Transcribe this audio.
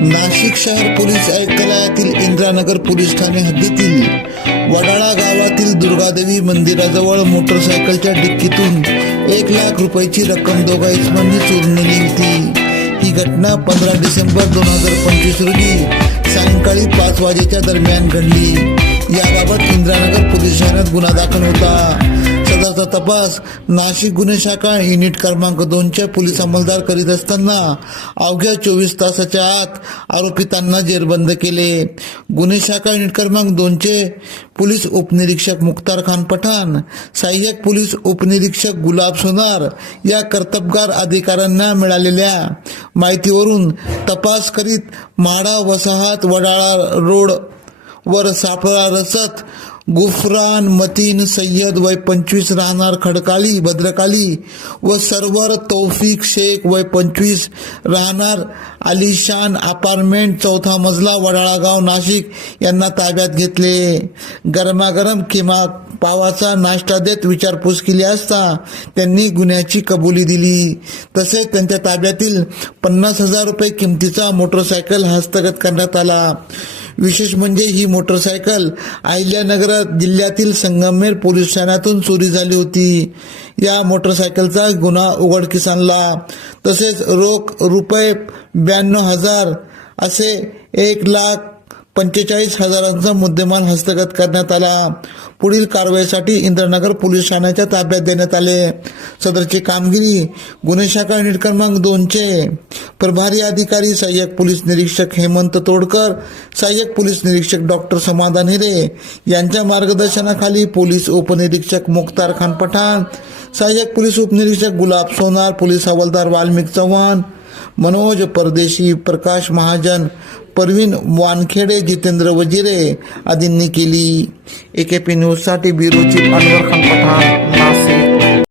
नाशिक शहर police आयुक्तालयातील Indiranagar police Thane हद्दीतील वडाळा गावातील दुर्गादेवी मंदिराजवळ मोटरसायकलच्या डिक्कीतून 1 लाख रुपयाची रक्कम दोघा इसमांनी चोरून नेली होती। ही घटना 15 डिसेंबर 2025 रोजी सायंकाळी 5 वाजेच्या दरम्यान घडली। याबाबत इंदिरानगर पोलीस ठाण्यात गुन्हा दाखल होता। सदरचा तपास नाशिक गुन्हे शाखा युनिट क्रमांक 2चे पोलीस अंमलदार करीत असताना अवघ्या 24 तासाच्या आत आरोपितांना जेरबंद केले। गुन्हे शाखा युनिट क्रमांक 2चे पोलीस उपनिरीक्षक मुख्तार खान पठाण, सहाय्यक पोलीस उपनिरीक्षक गुलाब सोनार या कर्तबगार अधिकाऱ्यांना मिळालेल्या माहितीवरून तपास करीत म्हाडा वसाहत वडाळा रोड वर सापळा रचत गुफरान मतीन सय्यद वय 25 राहणार खडकाली भद्रकाली व सरवर तौफिक शेख वय 25 राहणार आलिशान अपार्टमेंट 4था मजला वडाळा गाव नाशिक यांना ताब्यात घेतले। गरमागरम किमा पावाचा नाश्ता देत विचारपूस केली असता त्यांनी गुन्ह्याची कबुली दिली। तसेच त्यांच्या ताब्यातील 50,000 रुपये किमतीचा मोटरसायकल हस्तगत करण्यात आला। विशेष म्हणजे ही मोटरसायकल अहिल्यानगर जिल्ह्यातील संगमनेर पोलीस ठाण्यातून चोरी झाली होती। या मोटरसायकलचा गुन्हा उघडकीस आणला। तसेच रोख रुपये 92,000 असे 1,45,000चा मुद्देमाल हस्तगत करण्यात आला। पुढील कारवाईसाठी इंदिरानगर पोलीस ठाण्याच्या ताब्यात देण्यात आले। सदरची कामगिरी गुन्हे शाखा युनिट क्रमांक 2चे प्रभारी अधिकारी सहाय्यक पोलीस निरीक्षक हेमंत तोडकर, सहाय्यक पोलीस निरीक्षक डॉक्टर समाधान हिरे यांच्या मार्गदर्शनाखाली पोलीस उपनिरीक्षक मुख्तार खान पठाण, सहाय्यक पोलीस उपनिरीक्षक गुलाब सोनार, पोलीस हवालदार वाल्मिक चव्हाण, मनोज परदेशी, प्रकाश महाजन, परवीन वानखेडे, जितेंद्र वजिरे आदींनी केली। AKP न्यूज साठी ब्युरो चीफ अनवर खान पठाण।